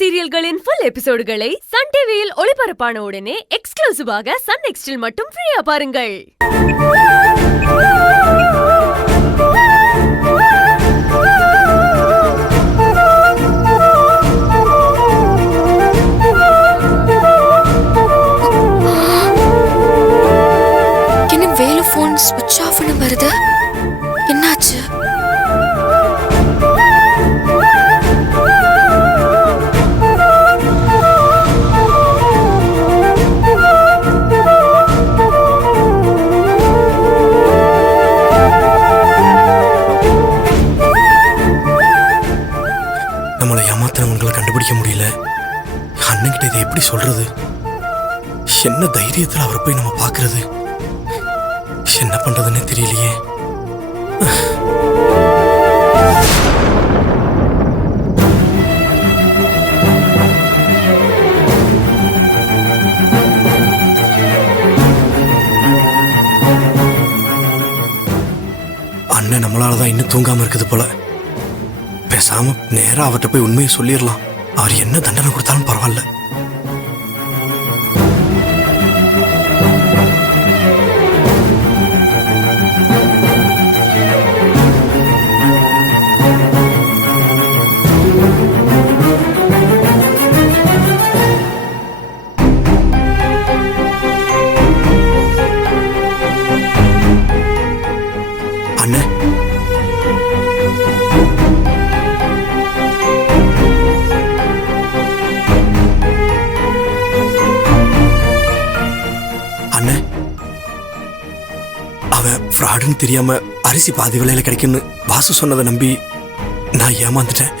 சீரியல்களின் full எபிசோடுகளை Sun டிவியில் ஒளிபரப்பான உடனே எக்ஸ்க்ளூசிவாக சன் நெக்ஸ்டில் மட்டும் ஃப்ரீயா பாருங்கள். என்ன வேலு போன் ஸ்விட்ச் ஆஃப்னு வருது? என்னாச்சு? நம்மளை ஏமாத்தினவங்களை கண்டுபிடிக்க முடியல. அண்ணன்கிட்ட இதை எப்படி சொல்றது? என்ன தைரியத்தில் அவரை போய் நம்ம பார்க்கறது? என்ன பண்றதுன்னு தெரியலையே. அண்ணன் நம்மளாலதான் இன்னும் தூங்காம இருக்குது போல. பேசாம நேரா அவர்கிட்ட போய் உண்மையை சொல்லிடலாம். அவர் என்ன தண்டனை கொடுத்தாலும் பரவாயில்ல. அண்ணே, அண்ணே, அவன் ஃப்ராடுன்னு தெரியாம அரிசி பாதி விலையில கிடைக்குன்னு வாசு சொன்னதை நம்பி நான் ஏமாந்துட்டேன்.